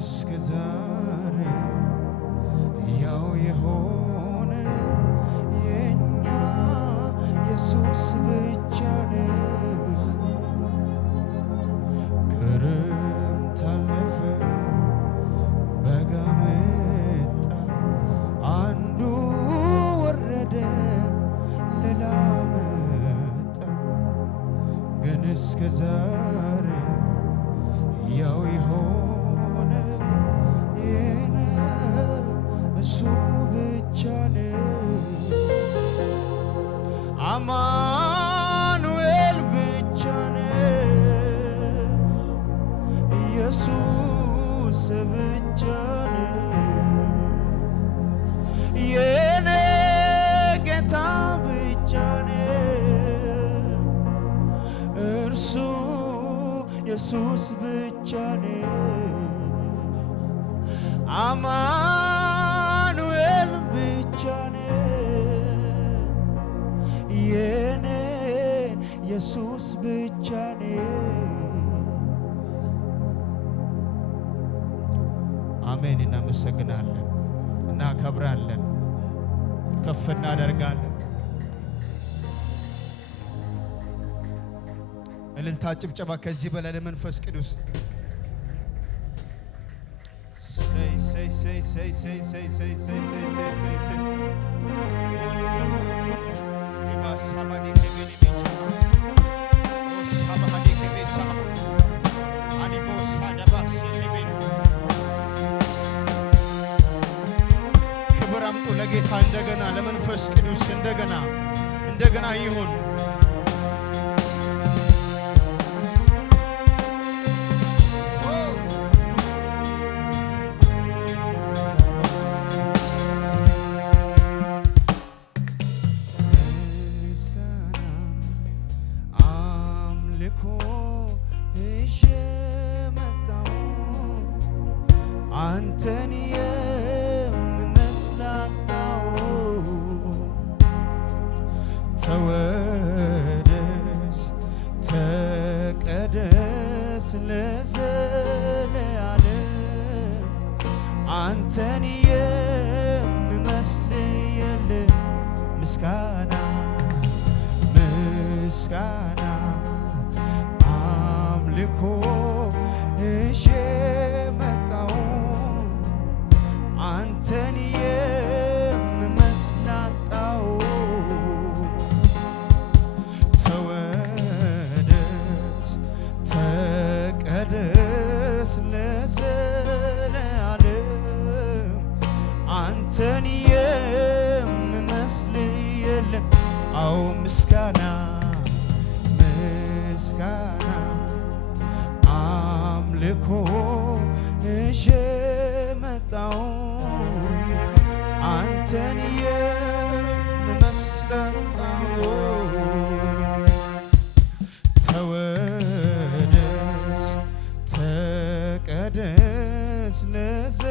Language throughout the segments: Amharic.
እስከ ዛሬ ያው የሆነ የኛ ኢየሱስ ብቻ ነው። ክረምት አለፈ በጋ መጣ አንዱ ወረደ ሌላ መጣ ግን እስከ ዛሬ ያው የሆነ እሱ ብቻ ነው። አማኑኤል ብቻ ነው። ኢየሱስ ብቻ ነው። የኔ ጌታ ብቻ ነው። እርሱ ኢየሱስ ብቻ ነው። አማኑኤል ብቻ ነው። የኔ ኢየሱስ ብቻ ነው። አሜን። እናመሰግናለን፣ እናከብራለን፣ ከፍ እናደርጋለን። እልልታ ጭብጨባ ከዚህ በላይ ለመንፈስ ቅዱስ ክብር አምጡ ለጌታ እንደገና፣ ለመንፈስ ቅዱስ እንደገና ይሁን። አንተን የምመስላው ተወደስ ተቀደስ ለዘለዓለም አንተን የምመስል የለም። ምስጋና አምልኮ እሺ መጣው አንተን የምመስላው ተወደስ ተቀደስ ለዘለዓለም አንተን የምመስል የለም። አዎ ምስጋና አምልኮ እሺ መጣው አንተን የምመስላው ተወደስ ተቀደስ ለዘለዓለም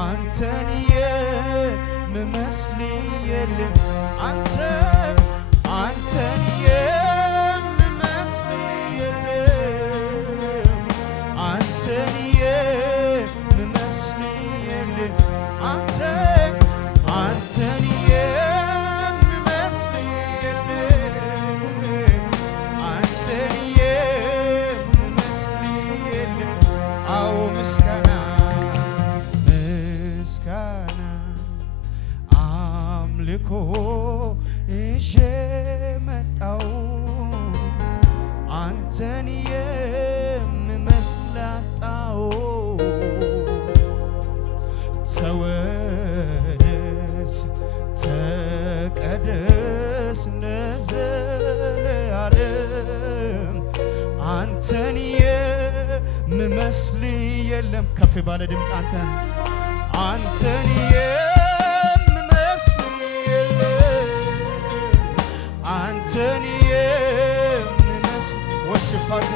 አንተን የምመስል የለም። አንተን የምመስል የለም። አንተን የምመስል የለም። አንተን የምመስል የለም። አንተን የምመስል የለም። አዎ ምስጋና አምልኮ እሺ መጣው አንተን የምመስላው ተወደስ ተቀደስ ለዘለዓለም አንተን የምመስል የለም። ከፍ ባለ ድምፅ አንተን የምመስል የለም። አንተን የምመስል ወስፋት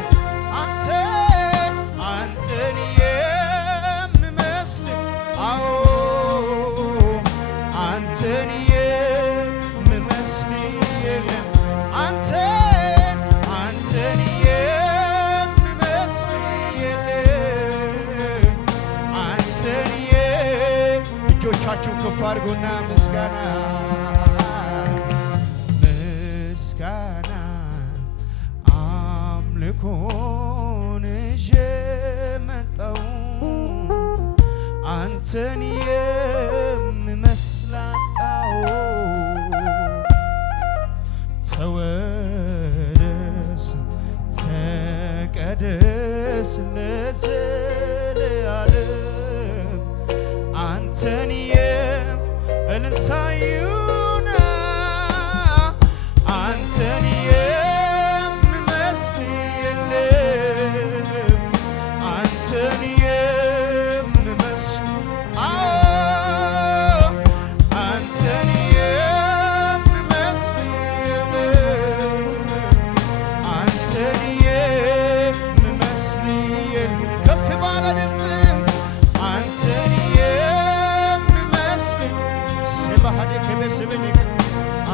አንተን የምመስል አዎ አንተን የምመስል የለም። አንተን የምመስል እጆቻችሁ ከፍ አድርጉና ምስጋና ምስጋና አምልኮን ይዤ መጣሁ አንተን የምመስል አጣሁ ተወደስ ተቀደስ ለዘለዓለም አንተን እልልታ ይሁን አንተን የምመስል የለም አንተን የምመስል አንተን የምመስል የለም አንተን የምመስል የለም ከፍ ባለ ድምፅ አንተን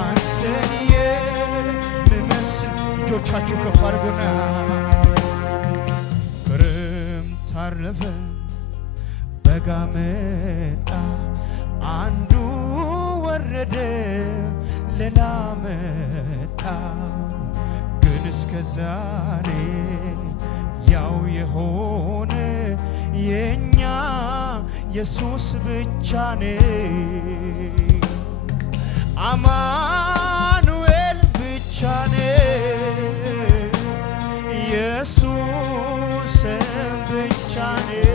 አንተን የምመስል እጆቻችሁ ከፍ አድርጉና ክረምት አለፈ በጋ መጣ አንዱ ወረደ ሌላ መጣ ግን እስከ ዛሬ ያው የሆነ የኛ ኢየሱስ ብቻ ነው አማኑኤል ብቻ ነው ኢየሱስ ብቻ ነው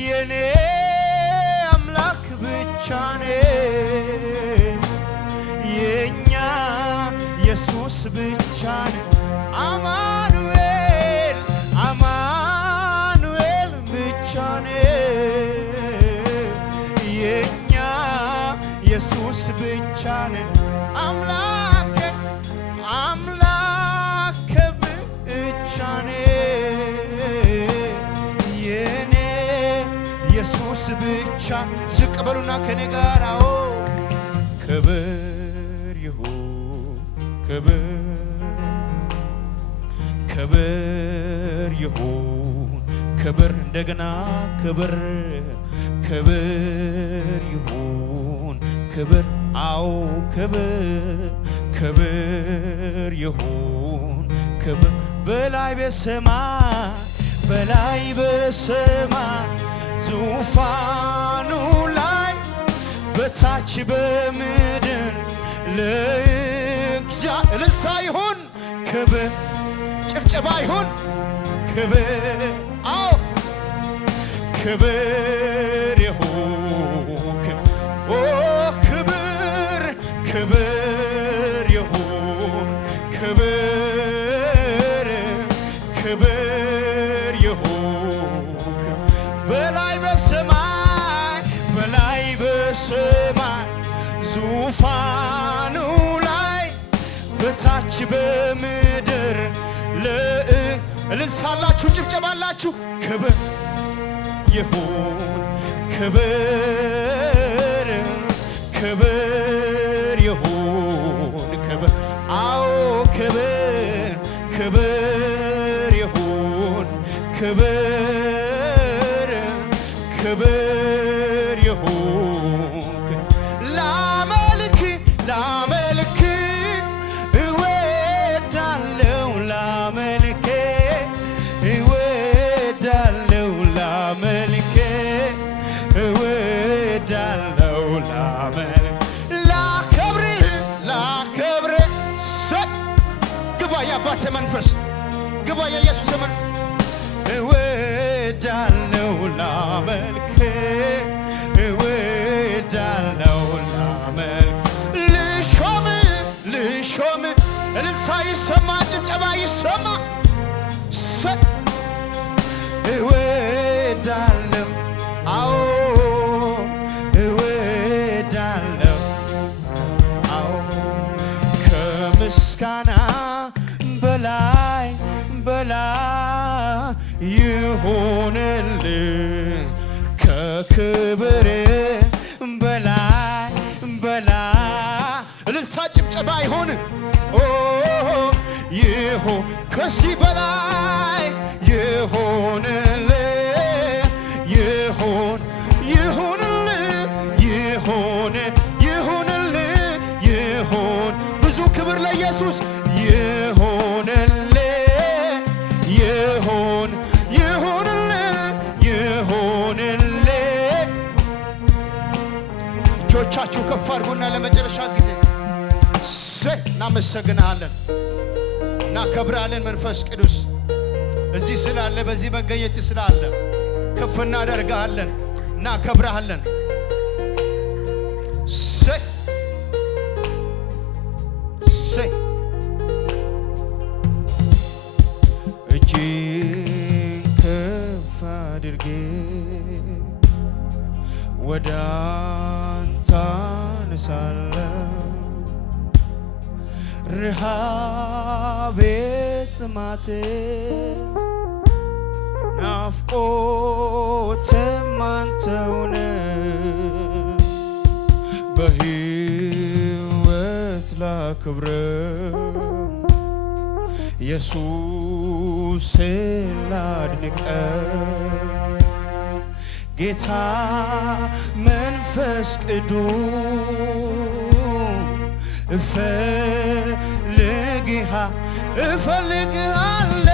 የኔ አምላክ ብቻ ነው የኛ ኢየሱስ ብቻ ነው አማኑኤል አማኑኤል ብቻ ነው ኢየሱስ ብቻ ነው አምላክ አምላክ ብቻ ነው የኔ ኢየሱስ ብቻ ዝቅ በሉና ከኔ ጋር አዎ ክብር ይሁን ክብር ይሁን ክብር እንደገና ክብር ይሁን ክብር አዎ ክብር ይሁን ክብር በላይ በሰማይ ዙፋኑ ላይ በታች በምድር ለእግዚአብሔር እልልታ ይሁን ክብር ጭብጨባ ይሁን ክብር አዎ ክብር ይሁን ክብር ይሁን ክብር ይሁን በላይ በሰማይ ዙፋኑ ላይ በታች በምድር እልልታላችሁ ጭብጨባላችሁ ክብር ይሁን ክብር ይሁን ክብር አዎ ክብር ይሁን ክብር ይሁን ላመልክ እወዳለሁ ላመልክ እወዳለሁ ላከብር ግባ የአባቴ መንፈስ ግባ የኢየሱስ መንፈስ እወዳለሁ ላመልክ ልሾም እልልታ ይሰማ ጭብጨባ ይሰማ እወዳለሁ አዎ እወዳለሁ አዎ ከምስጋና በላይ ይሁንልህ ከክብር በላይ እልልታ ጭብጨባ ይሁን ይሁን ከዚህ በላይ ይሁንልህ ይሁን እጆቻችሁ ከፍ አድርጉና ለመጨረሻ ጊዜ እናመሰግናለን እናከብራለን። መንፈስ ቅዱስ እዚህ ስላለ በዚህ መገኘት ስላለ ከፍ እናደርጋለን እናከብራለን። እጅን ከፍ አድርጌ ወደ አንተ አነሳለሁ ረሃቤ ጥማቴ ናፍቆቴም አንተው ነህ በሕይወት ላክብርህ ኢየሱስን ላድንቅህ ጌታ መንፈስ ቅዱስ እፈልግሃለሁ